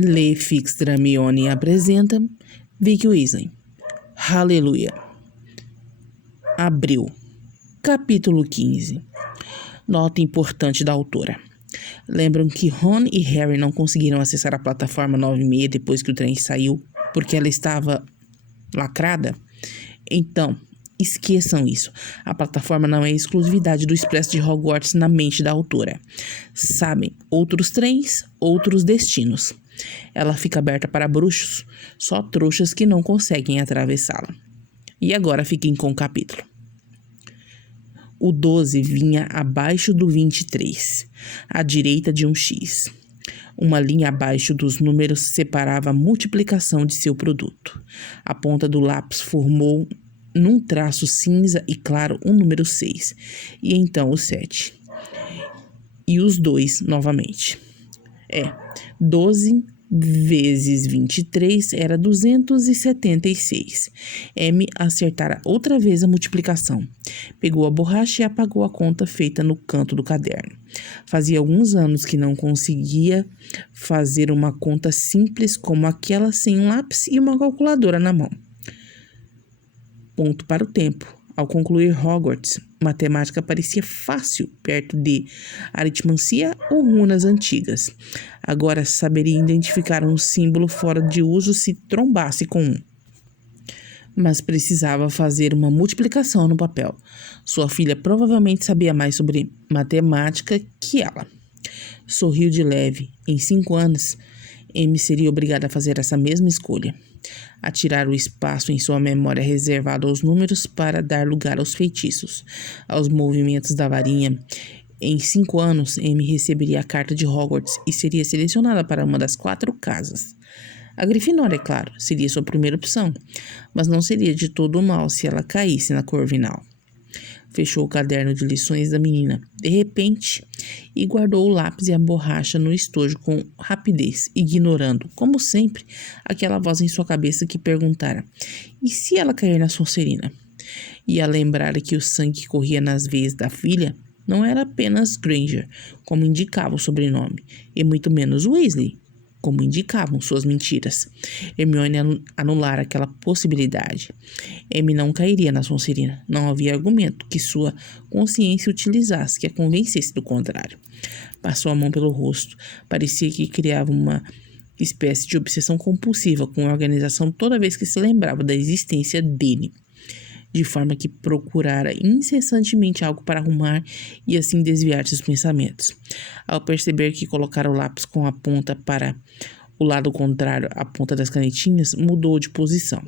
Le Fix Dramione apresenta Vicky Weasley. Aleluia. Abril. Capítulo 15. Nota importante da autora. Lembram que Ron e Harry não conseguiram acessar a plataforma 9/6 depois que o trem saiu porque ela estava lacrada? Então, esqueçam isso. A plataforma não é exclusividade do Expresso de Hogwarts na mente da autora. Sabem, outros trens, outros destinos. Ela fica aberta para bruxos, só trouxas que não conseguem atravessá-la. E agora fiquem com o capítulo. O 12 vinha abaixo do 23, à direita de um X. Uma linha abaixo dos números separava a multiplicação de seu produto. A ponta do lápis formou num traço cinza e claro um número 6, e então o 7. E os 2 novamente. 12 vezes 23 era 276. M acertara outra vez a multiplicação. Pegou a borracha e apagou a conta feita no canto do caderno. Fazia alguns anos que não conseguia fazer uma conta simples como aquela sem um lápis e uma calculadora na mão. Ponto para o tempo. Ao concluir Hogwarts, matemática parecia fácil perto de aritmancia ou runas antigas. Agora saberia identificar um símbolo fora de uso se trombasse com um. Mas precisava fazer uma multiplicação no papel. Sua filha provavelmente sabia mais sobre matemática que ela. Sorriu de leve. Em 5 anos, Amy seria obrigada a fazer essa mesma escolha. A tirar o espaço em sua memória reservado aos números para dar lugar aos feitiços, aos movimentos da varinha. Em 5 anos, Amy receberia a carta de Hogwarts e seria selecionada para uma das 4 casas. A Grifinória, é claro, seria sua primeira opção, mas não seria de todo mal se ela caísse na Corvinal. Fechou o caderno de lições da menina, de repente, e guardou o lápis e a borracha no estojo com rapidez, ignorando, como sempre, aquela voz em sua cabeça que perguntara: e se ela cair na Sonserina? E a lembrar que o sangue que corria nas veias da filha não era apenas Granger, como indicava o sobrenome, e muito menos Weasley, como indicavam suas mentiras. Hermione anulara aquela possibilidade. Amy não cairia na Sonserina. Não havia argumento que sua consciência utilizasse que a convencesse do contrário. Passou a mão pelo rosto. Parecia que criava uma espécie de obsessão compulsiva com a organização toda vez que se lembrava da existência dele. De forma que procurara incessantemente algo para arrumar e assim desviar seus pensamentos. Ao perceber que colocara o lápis com a ponta para o lado contrário à ponta das canetinhas, mudou de posição.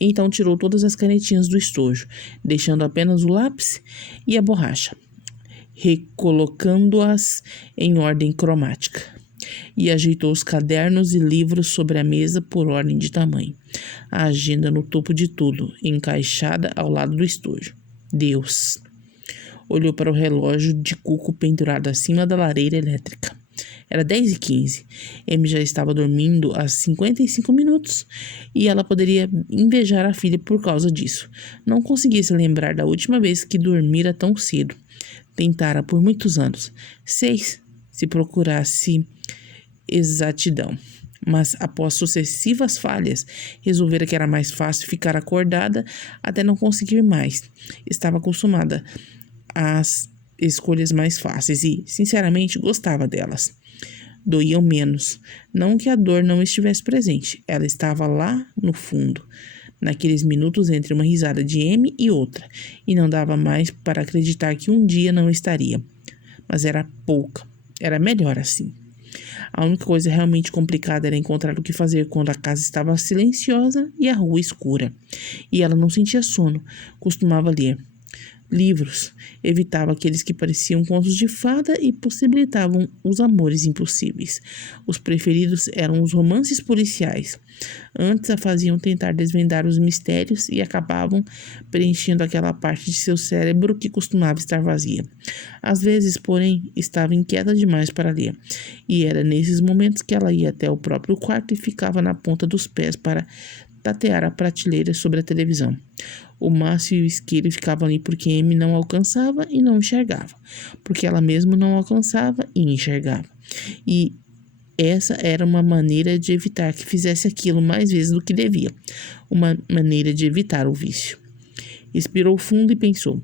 Então tirou todas as canetinhas do estojo, deixando apenas o lápis e a borracha, recolocando-as em ordem cromática. E ajeitou os cadernos e livros sobre a mesa por ordem de tamanho. A agenda no topo de tudo, encaixada ao lado do estojo. Deus! Olhou para o relógio de cuco pendurado acima da lareira elétrica. Era 10h15. Amy já estava dormindo há 55 minutos e ela poderia invejar a filha por causa disso. Não conseguia se lembrar da última vez que dormira tão cedo. Tentara por muitos anos. 6, se procurasse exatidão, mas após sucessivas falhas, resolvera que era mais fácil ficar acordada até não conseguir mais. Estava acostumada às escolhas mais fáceis e, sinceramente, gostava delas. Doíam menos. Não que a dor não estivesse presente, ela estava lá no fundo, naqueles minutos entre uma risada de Amy e outra, e não dava mais para acreditar que um dia não estaria. Mas era pouca, era melhor assim. A única coisa realmente complicada era encontrar o que fazer quando a casa estava silenciosa e a rua escura. E ela não sentia sono, costumava ler livros, evitava aqueles que pareciam contos de fada e possibilitavam os amores impossíveis. Os preferidos eram os romances policiais. Antes a faziam tentar desvendar os mistérios e acabavam preenchendo aquela parte de seu cérebro que costumava estar vazia. Às vezes, porém, estava inquieta demais para ler, e era nesses momentos que ela ia até o próprio quarto e ficava na ponta dos pés para tatear a prateleira sobre a televisão. O maço e o isqueiro ficavam ali porque Amy não alcançava e não enxergava, porque ela mesma não alcançava e enxergava. E essa era uma maneira de evitar que fizesse aquilo mais vezes do que devia. Uma maneira de evitar o vício. Expirou fundo e pensou,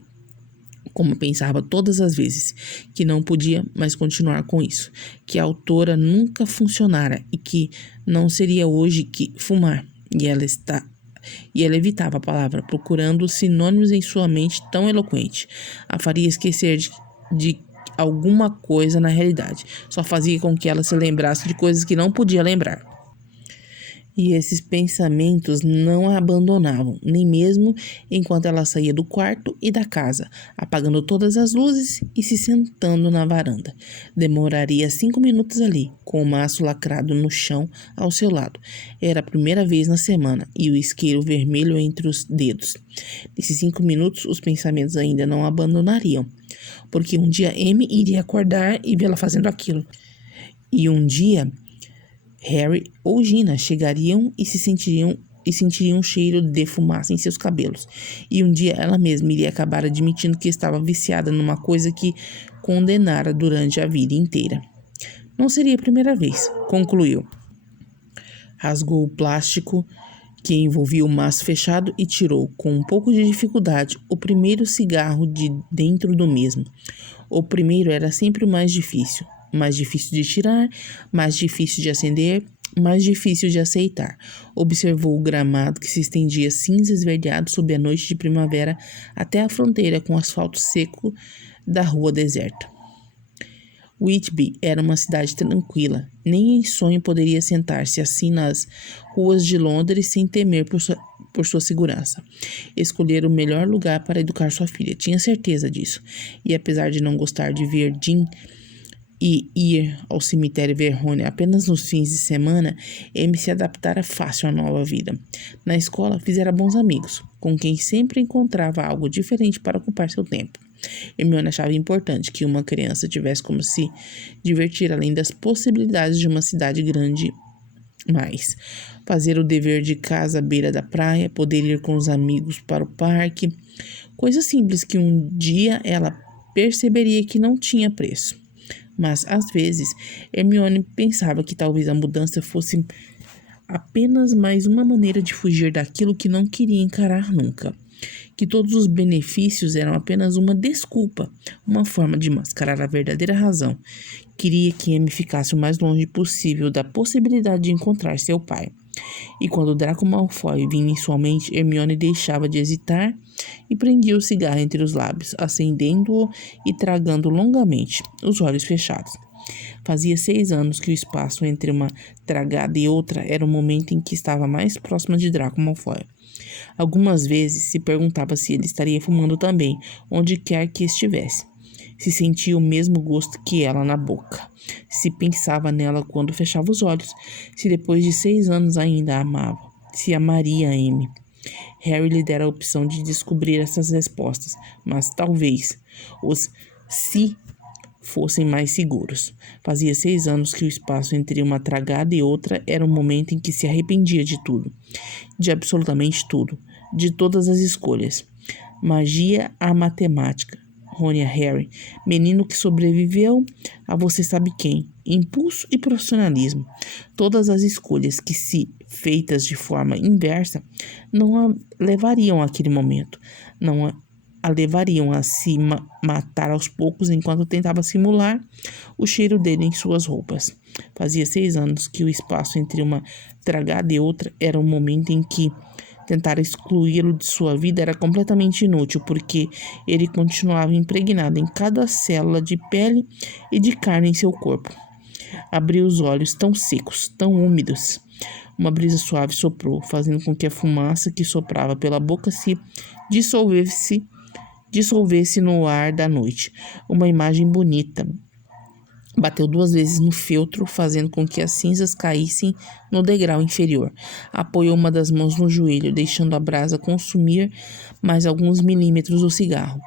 como pensava todas as vezes, que não podia mais continuar com isso, que a autora nunca funcionara e que não seria hoje que fumar. E ela evitava a palavra, procurando sinônimos em sua mente tão eloquente. A faria esquecer de alguma coisa na realidade. Só fazia com que ela se lembrasse de coisas que não podia lembrar. E esses pensamentos não a abandonavam, nem mesmo enquanto ela saía do quarto e da casa, apagando todas as luzes e se sentando na varanda. Demoraria 5 minutos ali, com o maço lacrado no chão ao seu lado. Era a primeira vez na semana, e o isqueiro vermelho entre os dedos. Nesses 5 minutos, os pensamentos ainda não a abandonariam, porque um dia Amy iria acordar e vê-la fazendo aquilo. E um dia Harry ou Gina chegariam e sentiriam um cheiro de fumaça em seus cabelos. E um dia ela mesma iria acabar admitindo que estava viciada numa coisa que condenara durante a vida inteira. Não seria a primeira vez, concluiu. Rasgou o plástico que envolvia o maço fechado e tirou, com um pouco de dificuldade, o primeiro cigarro de dentro do mesmo. O primeiro era sempre o mais difícil de tirar, mais difícil de acender, mais difícil de aceitar. Observou o gramado que se estendia cinza esverdeado sob a noite de primavera até a fronteira com o asfalto seco da rua deserta. Whitby era uma cidade tranquila. Nem em sonho poderia sentar-se assim nas ruas de Londres sem temer por sua segurança. Escolher o melhor lugar para educar sua filha. Tinha certeza disso. E apesar de não gostar de ver Jean e ir ao cemitério ver Rony apenas nos fins de semana, Amy se adaptara fácil à nova vida. Na escola, fizera bons amigos, com quem sempre encontrava algo diferente para ocupar seu tempo. Hermione achava importante que uma criança tivesse como se divertir além das possibilidades de uma cidade grande, mas fazer o dever de casa à beira da praia, poder ir com os amigos para o parque, coisas simples que um dia ela perceberia que não tinha preço. Mas, às vezes, Hermione pensava que talvez a mudança fosse apenas mais uma maneira de fugir daquilo que não queria encarar nunca. Que todos os benefícios eram apenas uma desculpa, uma forma de mascarar a verdadeira razão. Queria que Amy ficasse o mais longe possível da possibilidade de encontrar seu pai. E quando Draco Malfoy vinha em sua mente, Hermione deixava de hesitar e prendia o cigarro entre os lábios, acendendo-o e tragando longamente, os olhos fechados. Fazia 6 anos que o espaço entre uma tragada e outra era o momento em que estava mais próxima de Draco Malfoy. Algumas vezes se perguntava se ele estaria fumando também, onde quer que estivesse. Se sentia o mesmo gosto que ela na boca. Se pensava nela quando fechava os olhos. Se depois de 6 anos ainda a amava. Se amaria a Amy. Harry lhe dera a opção de descobrir essas respostas, mas talvez os se fossem mais seguros. Fazia 6 anos que o espaço entre uma tragada e outra era o momento em que se arrependia de tudo. De absolutamente tudo. De todas as escolhas. Magia à matemática. Rony a Harry, menino que sobreviveu a você sabe quem, impulso e profissionalismo. Todas as escolhas que, se feitas de forma inversa, não a levariam àquele momento, não a levariam a se matar aos poucos enquanto tentava simular o cheiro dele em suas roupas. Fazia 6 anos que o espaço entre uma tragada e outra era o momento em que tentar excluí-lo de sua vida era completamente inútil, porque ele continuava impregnado em cada célula de pele e de carne em seu corpo. Abriu os olhos tão secos, tão úmidos. Uma brisa suave soprou, fazendo com que a fumaça que soprava pela boca se dissolvesse no ar da noite. Uma imagem bonita. Bateu 2 vezes no feltro, fazendo com que as cinzas caíssem no degrau inferior. Apoiou uma das mãos no joelho, deixando a brasa consumir mais alguns milímetros do cigarro.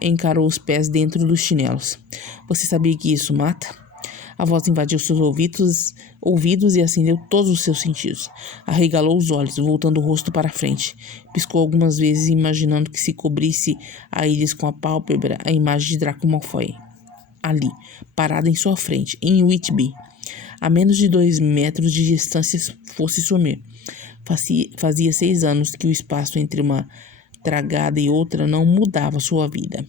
Encarou os pés dentro dos chinelos. Você sabia que isso mata? A voz invadiu seus ouvidos e acendeu todos os seus sentidos. Arregalou os olhos, voltando o rosto para frente. Piscou algumas vezes, imaginando que se cobrisse a íris com a pálpebra a imagem de Draco Malfoy. Ali, parada em sua frente, em Whitby. a menos de 2 metros de distância, fosse sumir. Fazia 6 anos que o espaço entre uma tragada e outra não mudava sua vida.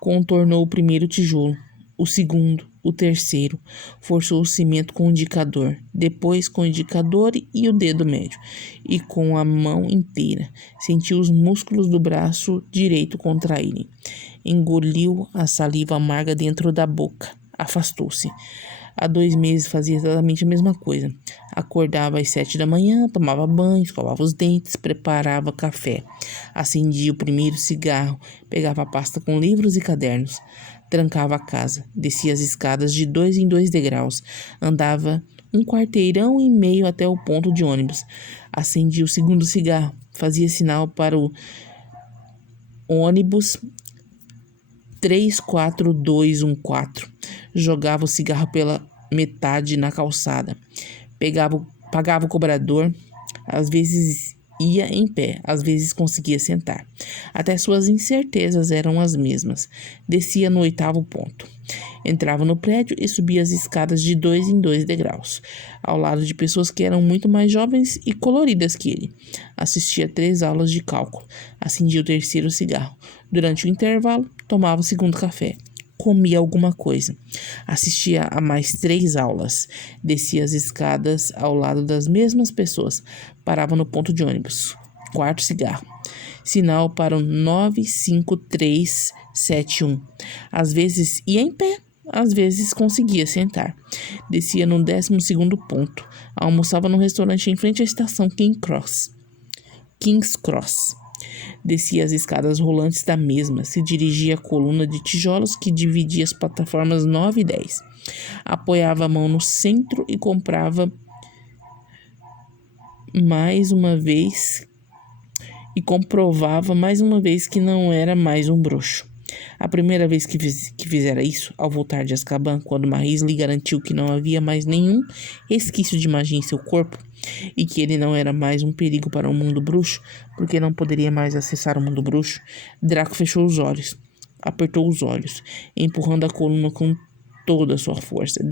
Contornou o primeiro tijolo, o segundo, o terceiro, forçou o cimento com o indicador, depois com o indicador e o dedo médio, e com a mão inteira. Sentiu os músculos do braço direito contraírem. Engoliu a saliva amarga dentro da boca. Afastou-se. Há 2 meses fazia exatamente a mesma coisa. Acordava às 7 da manhã, tomava banho, escovava os dentes, preparava café. Acendia o primeiro cigarro, pegava a pasta com livros e cadernos. Trancava a casa, descia as escadas de 2 em 2 degraus, andava 1 quarteirão e meio até o ponto de ônibus. Acendia o segundo cigarro, fazia sinal para o ônibus 34214. Jogava o cigarro pela metade na calçada. Pagava o cobrador. Às vezes ia em pé, às vezes conseguia sentar. Até suas incertezas eram as mesmas. Descia no 8º ponto. Entrava no prédio e subia as escadas de 2 em 2 degraus, ao lado de pessoas que eram muito mais jovens e coloridas que ele. Assistia 3 aulas de cálculo. Acendia o terceiro cigarro. Durante o intervalo, tomava o segundo café. Comia alguma coisa. Assistia a mais 3 aulas. Descia as escadas ao lado das mesmas pessoas. Parava no ponto de ônibus. 4º cigarro. Sinal para o 95371. Às vezes ia em pé, às vezes conseguia sentar. Descia no 12º ponto. Almoçava num restaurante em frente à estação King's Cross. Descia as escadas rolantes da mesma, se dirigia à coluna de tijolos que dividia as plataformas 9 e 10. Apoiava a mão no centro e comprovava mais uma vez que não era mais um bruxo. A primeira vez que fizera isso, ao voltar de Azkaban, quando Maris lhe garantiu que não havia mais nenhum resquício de magia em seu corpo, e que ele não era mais um perigo para o mundo bruxo, porque não poderia mais acessar o mundo bruxo, Draco fechou os olhos, apertou os olhos, empurrando a coluna com toda a sua força,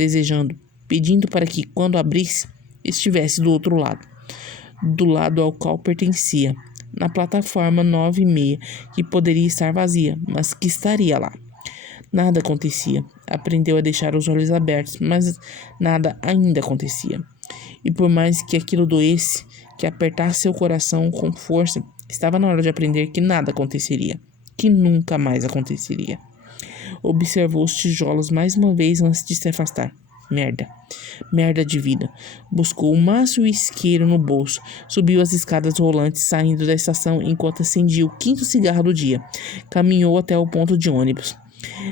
pedindo para que, quando abrisse, estivesse do outro lado, do lado ao qual pertencia, na plataforma 9 e meia, que poderia estar vazia, mas que estaria lá. Nada acontecia. Aprendeu a deixar os olhos abertos, mas nada ainda acontecia. E por mais que aquilo doesse, que apertasse seu coração com força, estava na hora de aprender que nada aconteceria, que nunca mais aconteceria. Observou os tijolos mais uma vez antes de se afastar. Merda de vida. Buscou o maço e o isqueiro no bolso. Subiu as escadas rolantes, saindo da estação enquanto acendia o 5º cigarro do dia. Caminhou até o ponto de ônibus.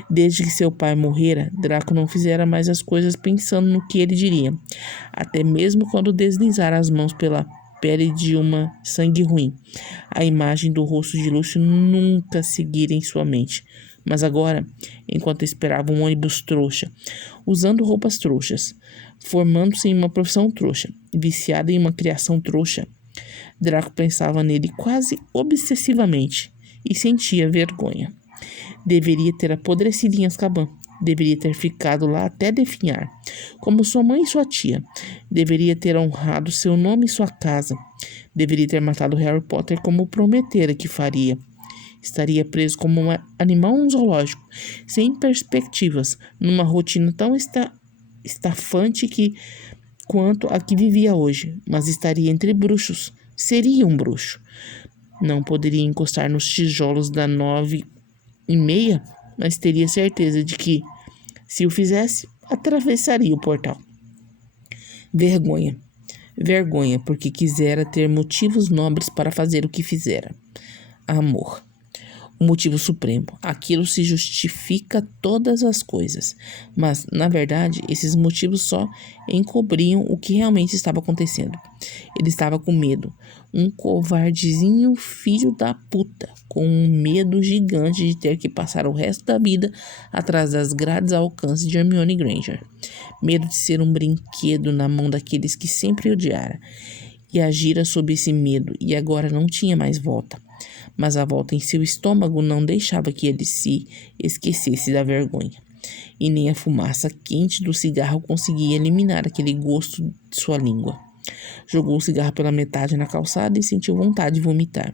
Desde que seu pai morrera, Draco não fizera mais as coisas pensando no que ele diria. Até mesmo quando deslizara as mãos pela pele de uma sangue ruim. A imagem do rosto de Lúcio nunca seguira em sua mente. Mas agora, enquanto esperava um ônibus trouxa, usando roupas trouxas, formando-se em uma profissão trouxa, viciada em uma criação trouxa, Draco pensava nele quase obsessivamente e sentia vergonha. Deveria ter apodrecido em Azkaban. Deveria ter ficado lá até definhar, como sua mãe e sua tia. Deveria ter honrado seu nome e sua casa. Deveria ter matado Harry Potter como prometera que faria. Estaria preso como um animal em um zoológico, sem perspectivas, numa rotina tão estafante quanto a que vivia hoje. Mas estaria entre bruxos. Seria um bruxo. Não poderia encostar nos tijolos da 9 e meia, mas teria certeza de que, se o fizesse, atravessaria o portal. Vergonha, porque quisera ter motivos nobres para fazer o que fizera. Amor. O motivo supremo. Aquilo se justifica todas as coisas. Mas, na verdade, esses motivos só encobriam o que realmente estava acontecendo. Ele estava com medo. Um covardezinho filho da puta. Com um medo gigante de ter que passar o resto da vida atrás das grades ao alcance de Hermione Granger. Medo de ser um brinquedo na mão daqueles que sempre odiara. E agira sob esse medo, e agora não tinha mais volta. Mas a volta em seu estômago não deixava que ele se esquecesse da vergonha. e nem a fumaça quente do cigarro conseguia eliminar aquele gosto de sua língua. Jogou o cigarro pela metade na calçada e sentiu vontade de vomitar.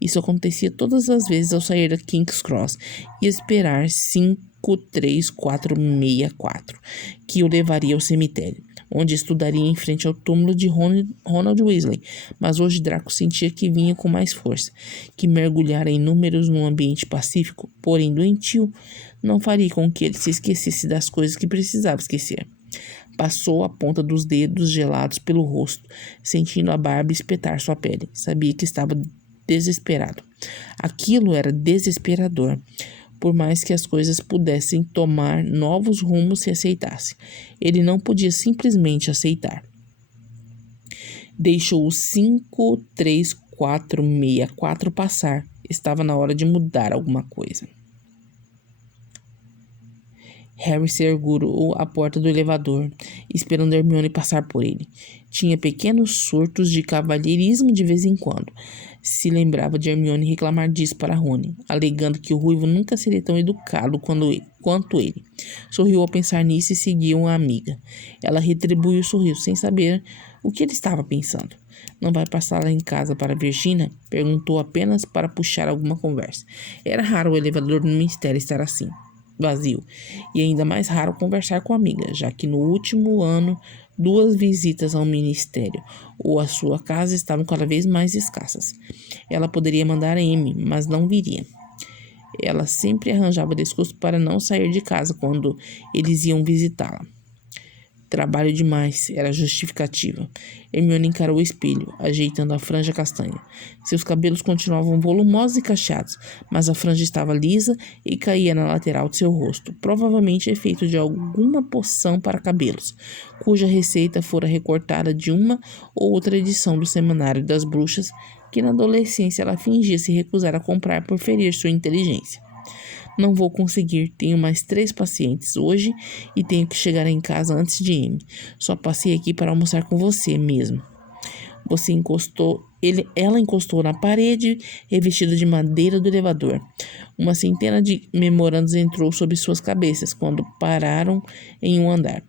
Isso acontecia todas as vezes ao sair da King's Cross e esperar 53464, que o levaria ao cemitério, onde estudaria em frente ao túmulo de Ronald Weasley. Mas hoje Draco sentia que vinha com mais força, que mergulhar em números num ambiente pacífico, porém doentio, não faria com que ele se esquecesse das coisas que precisava esquecer. Passou a ponta dos dedos gelados pelo rosto, sentindo a barba espetar sua pele. Sabia que estava desesperado. Aquilo era desesperador. Por mais que as coisas pudessem tomar novos rumos se aceitasse, ele não podia simplesmente aceitar. Deixou o 53464 passar. Estava na hora de mudar alguma coisa. Harry segurou a porta do elevador, esperando Hermione passar por ele. Tinha pequenos surtos de cavalheirismo de vez em quando. Se lembrava de Hermione reclamar disso para Rony, alegando que o Ruivo nunca seria tão educado quanto ele. Sorriu ao pensar nisso e seguiu a amiga. Ela retribuiu o sorriso, sem saber o que ele estava pensando. Não vai passar lá em casa para Virginia? Perguntou apenas para puxar alguma conversa. Era raro o elevador do Ministério estar assim, vazio, e ainda mais raro conversar com a amiga, já que no último ano 2 visitas ao ministério ou à sua casa estavam cada vez mais escassas. Ela poderia mandar Amy, mas não viria. Ela sempre arranjava desculpas para não sair de casa quando eles iam visitá-la. Trabalho demais, era a justificativa. Hermione encarou o espelho, ajeitando a franja castanha. Seus cabelos continuavam volumosos e cacheados, mas a franja estava lisa e caía na lateral de seu rosto, provavelmente efeito de alguma poção para cabelos, cuja receita fora recortada de uma ou outra edição do Semanário das Bruxas, que na adolescência ela fingia se recusar a comprar por ferir sua inteligência. Não vou conseguir, tenho mais 3 pacientes hoje e tenho que chegar em casa antes de Amy. Só passei aqui para almoçar com você mesmo. Ela encostou na parede revestida de madeira do elevador. Uma centena de memorandos entrou sobre suas cabeças quando pararam em um andar.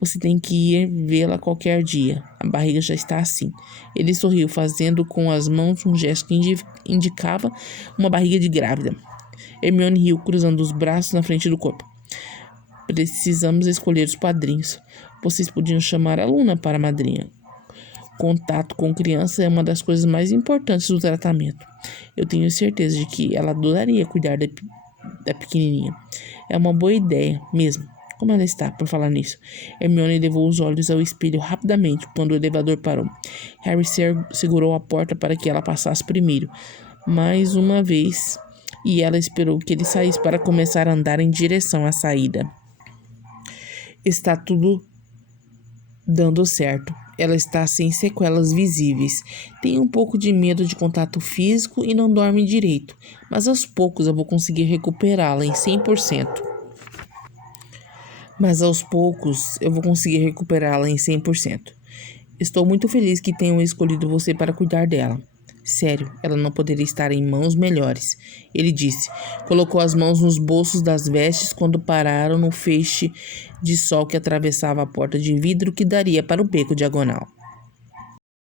Você tem que ir vê-la qualquer dia. A barriga já está assim. Ele sorriu, fazendo com as mãos um gesto que indicava uma barriga de grávida. Hermione riu, cruzando os braços na frente do corpo. Precisamos escolher os padrinhos. Vocês podiam chamar a Luna para a madrinha. Contato com criança é uma das coisas mais importantes do tratamento. Eu tenho certeza de que ela adoraria cuidar da pequenininha. É uma boa ideia, mesmo. Como ela está, por falar nisso? Hermione levou os olhos ao espelho rapidamente quando o elevador parou. Harry segurou a porta para que ela passasse primeiro. Mais uma vez, e ela esperou que ele saísse para começar a andar em direção à saída. Está tudo dando certo. Ela está sem sequelas visíveis. Tem um pouco de medo de contato físico e não dorme direito, mas aos poucos eu vou conseguir recuperá-la em 100%. Estou muito feliz que tenham escolhido você para cuidar dela. Sério, ela não poderia estar em mãos melhores, ele disse. Colocou as mãos nos bolsos das vestes quando pararam no feixe de sol que atravessava a porta de vidro que daria para o beco diagonal.